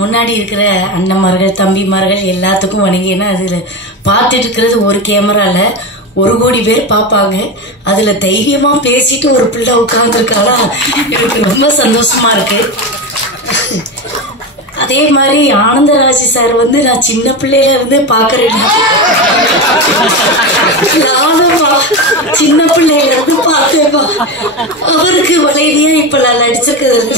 முன்னாடி இருக்கிற அண்ணன்மார்கள் தம்பிமார்கள் எல்லாத்துக்கும் வணங்கினா அதுல பார்த்துட்டு இருக்கிறது ஒரு கேமரால 1 கோடி பேர் பார்ப்பாங்க. அதுல தைரியமா பேசிட்டு ஒரு பிள்ளை உட்கார்ந்துருக்காளா, எனக்கு ரொம்ப சந்தோஷமா இருக்கு. அதே மாதிரி ஆனந்தராஜ் சார் வந்து நான் சின்ன பிள்ளையில இருந்து பாக்குறேன். நானும்ப்பா சின்ன பிள்ளையில இருந்து பார்த்தேன்ப்பா. அவருக்கு வலையிலேயே இப்ப நான் நடிச்சிருக்கிறது.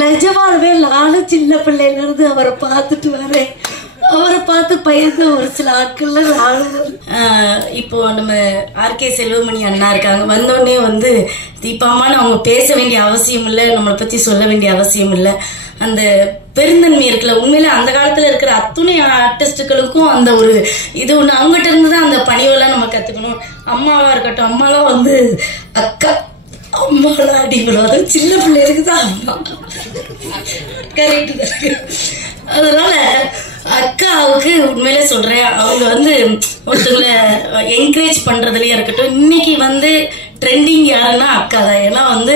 நிஜமானவே நானும் சின்ன பிள்ளையில இருந்து அவரை பார்த்துட்டு வரேன். அவரை பார்த்து பயந்த ஒரு சில ஆட்கள்ல நானும். இப்போ நம்ம ஆர்கே செல்வமணி அண்ணா இருக்காங்க. வந்தோடனே வந்து தீபாமான்னு அவங்க பேச வேண்டிய அவசியம் இல்லை, நம்மளை பத்தி சொல்ல வேண்டிய அவசியம் இல்லை. அந்த பெருந்தன்மை இருக்குல்ல, உண்மையில அந்த காலத்துல இருக்கிற அத்துணை ஆர்டிஸ்டுகளுக்கும் அந்த ஒரு இது ஒண்ணு. அவங்ககிட்ட இருந்துதான் அந்த பணிவெல்லாம் நம்ம கத்துக்கணும். அம்மாவா இருக்கட்டும், அம்மாலாம் வந்து அக்கா அம்மாலாம் அடிக்கணும். அது சின்ன பிள்ளைகளுக்கு தான் அம்மா. கரெக்ட் தான். அதனால அக்காவுக்கு உண்மையிலே சொல்றேன், அவங்க வந்து ஒருத்தங்களை என்கரேஜ் பண்றதுலயே இருக்கட்டும். இன்னைக்கு வந்து ட்ரெண்டிங் யாருன்னா அக்கா தான். ஏன்னா வந்து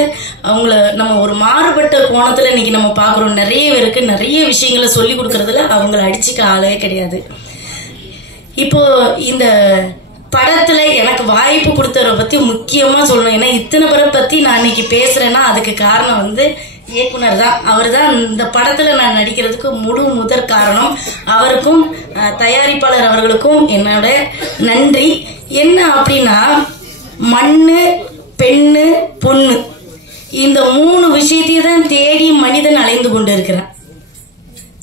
அவங்கள நம்ம ஒரு மாறுபட்ட கோணத்துல இன்னைக்கு நம்ம பாக்குறோம். நிறைய பேருக்கு நிறைய விஷயங்களை சொல்லி கொடுக்கறதுல அவங்கள அடிச்சுக்க ஆளே கிடையாது. இப்போ இந்த படத்துல எனக்கு வாய்ப்பு கொடுத்தவரை பத்தி முக்கியமா சொல்லணும். ஏன்னா இத்தனை பேரை பத்தி நான் இன்னைக்கு பேசுறேன்னா அதுக்கு காரணம் வந்து இயக்குனர் தான். அவர் தான் இந்த படத்துல நான் நடிக்கிறதுக்கு முதற் காரணம். அவருக்கும் தயாரிப்பாளர் அவர்களுக்கும் என்னோட நன்றி. என்ன அப்படின்னா, மண்ணு, பெண்ணு, பொண்ணு, இந்த 3 விஷயத்தையும் தான் தேடி மனிதன் அலைந்து கொண்டு இருக்கிறான்.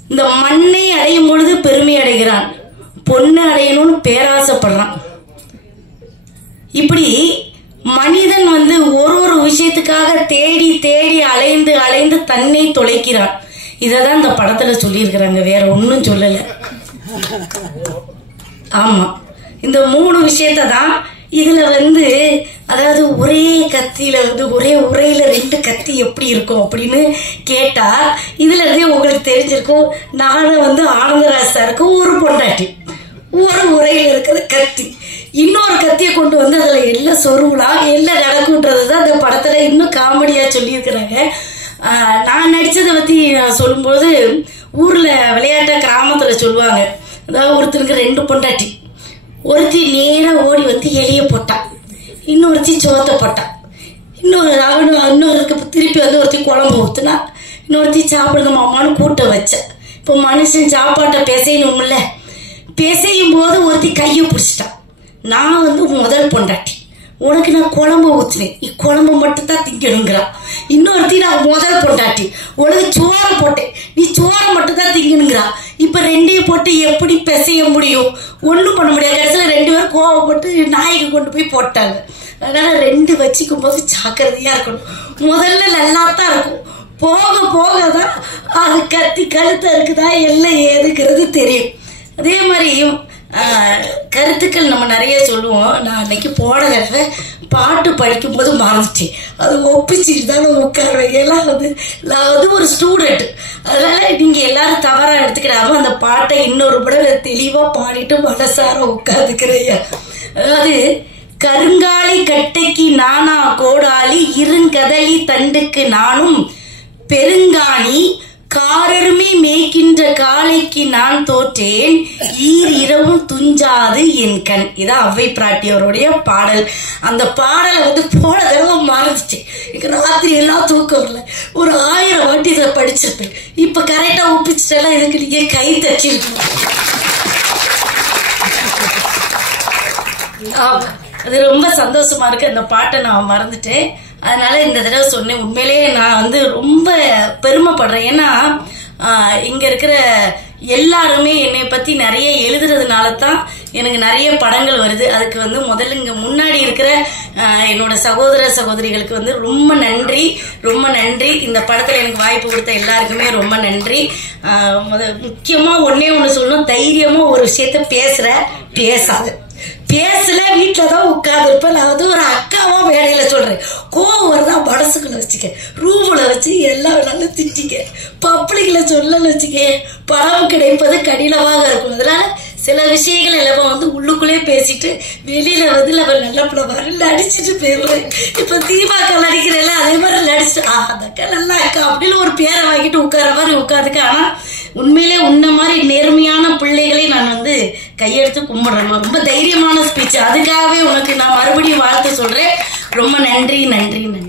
இந்த மண்ணை அடையும் பொழுது பெருமை அடைகிறான், பொண்ணு அடையணும்னு பேராசைப்படுறான். இப்படி மனிதன் வந்து ஒரு விஷயத்துக்காக தேடி தேடி அலைந்து அலைந்து தன்னை தொலைக்கிறான். இததான் இந்த படத்துல சொல்லி இருக்கிறாங்க, வேற ஒன்னும் சொல்லல. ஆமா, இந்த 3 விஷயத்த தான் இதுல வந்து, அதாவது ஒரே கத்தியில வந்து ஒரே உரையில 2 கத்தி எப்படி இருக்கும் அப்படின்னு கேட்டா இதுல இருந்தே உங்களுக்கு தெரிஞ்சிருக்கும். நானும் வந்து ஆனந்தராஜ் சாருக்கு ஒரு பொண்டாட்டி, ஒரு உரையில இருக்கிற கத்தி, இன்னொரு கத்தியை கொண்டு வந்து அதுல எல்லாம் சொருவலாம், எல்லாம் நடக்கும்ன்றதுதான் அந்த படத்துல இன்னும் காமெடியா சொல்லி இருக்கிறாங்க. நான் நடிச்சதை பத்தி சொல்லும்போது ஊர்ல விளையாட்ட கிராமத்துல சொல்லுவாங்க, அதாவது ஒருத்தருக்கு 2 பொண்டாட்டி, ஒருத்தி நேரா ஓடி வந்து எலிய போட்டான், இன்னொருத்தி சோத்த போட்டான், இன்னொருக்கு திருப்பி வந்து ஒருத்தி குழம்பு ஊத்துனா, இன்னொருத்தி சாப்பிடுங்க மாமான்னு கூட்ட வச்ச. இப்போ மனுஷன் சாப்பாட்டை பிசையணும்ல, பிசையும் போது ஒருத்தி கையை பிடிச்சிட்டான். நான் வந்து முதல் பொண்டாட்டி, உனக்கு நான் குழம்பு ஊத்துனேன், குழம்பு மட்டும் தான் திங்கணுங்கிறான். இன்னொருத்தி நான் முதல் பொண்டாட்டி, உனக்கு சோறை போட்டேன், நீ சோறை மட்டும் தான் திங்கணுங்கிறா. இப்ப 2ஐயும் போட்டு எப்படி பிசைய முடியும்? ஒண்ணும் பண்ண முடியாது. கடைசியில 2 பேரும் கோவப்பட்டு நாய்க்கு கொண்டு போய் போட்டாங்க. அதனால 2 வச்சுக்கும் போது ஜாக்கிரதையா இருக்கணும். முதல்ல நல்லா தான் இருக்கும், போக போகதான் அது கத்தி கழுத்தா இருக்குதா எல்லாம் ஏதுங்கிறது தெரியும். அதே மாதிரி கருத்துக்கள் நம்ம நிறைய சொல்லுவோம். நான் அன்னைக்கு போடல, பாட்டு படிக்கும் போது மறந்துட்டேன், அது ஒப்பிச்சுட்டு தான் நான் உட்காருவேன். எல்லாம் வந்து நான் வந்து ஒரு ஸ்டூடெண்ட், அதனால நீங்க எல்லாரும் தவறா எடுத்துக்கிடாம அந்த பாட்டை இன்னொரு படம் தெளிவா பாடிட்டு மனசார உட்காந்துக்கிறேன். அதாவது, கருங்காலி கட்டைக்கு நானா கோடாலி, இருங்கதலி தண்டுக்கு நானும் பெருங்காணி, காரருமே மேய்க்கின்ற காளைக்கு நான் தோற்றேன், ஈர் இரவும் துஞ்சாது என் கண். இதான் அவ்வை பிராட்டியவருடைய பாடல். அந்த பாடலை வந்து போன தடவை மறந்துச்சு, எனக்கு ராத்திரி எல்லாம் தூக்கம் வரல. ஒரு 1000 வாட்டி இதை படிச்சிருப்பேன். இப்ப கரெக்டா ஒப்பிச்சுட்டா இதுக்கு நீங்க கை தச்சிருக்கணும். அது ரொம்ப சந்தோஷமா இருக்கு. அந்த பாட்டை நான் மறந்துட்டேன், அதனால இந்த தடவை சொன்னேன். உண்மையிலேயே நான் வந்து ரொம்ப பெருமைப்படுறேன். ஏன்னா இங்க இருக்கிற எல்லாருமே என்னை பத்தி நிறைய எழுதுறதுனால தான் எனக்கு நிறைய படங்கள் வருது. அதுக்கு வந்து முதல்ல இங்க முன்னாடி இருக்கிற என்னோட சகோதர சகோதரிகளுக்கு வந்து ரொம்ப நன்றி, ரொம்ப நன்றி. இந்த படத்துல எனக்கு வாய்ப்பு கொடுத்த எல்லாருக்குமே ரொம்ப நன்றி. முக்கியமா ஒன்னே ஒண்ணு சொல்லணும், தைரியமா ஒரு விஷயத்த பேசாது, பேசல வீட்டுலதான் உட்கார்ந்து இருப்பேன். நான் வந்து ஒரு அக்காவா வேலையில சொல்றேன், கோவம் வருதா மனசுக்குள்ள வச்சுக்க, ரூம்ல வச்சு எல்லா வேணாலும் திட்டிக்க, பப்ளிக்ல சொல்லல வச்சுக்க, பணம் கிடைப்பது கடினமாக இருக்கும். அதனால சில விஷயங்கள் எல்லாம் வந்து உள்ளுக்குள்ளே பேசிட்டு வெளியில வந்து நம்ம நல்ல பிள்ளை மாதிரி நடிச்சுட்டு போயிடுறேன். இப்ப தீபாக்கா நடிக்கிறேன்ல அதே மாதிரி நடிச்சுட்டு அதக்கா நல்லா இருக்கா அப்படின்னு ஒரு பேரை வாங்கிட்டு உட்கார மாதிரி உட்காந்துக்க. ஆனா உண்மையிலே உன்ன மாதிரி நேர்மையான பிள்ளைகளை நான் வந்து கையெடுத்து கும்பிடுறேன். ரொம்ப தைரியமான ஸ்பீச். அதுக்காகவே உனக்கு நான் மறுபடியும் வாழ்த்து சொல்றேன். ரொம்ப நன்றி நன்றி நன்றி.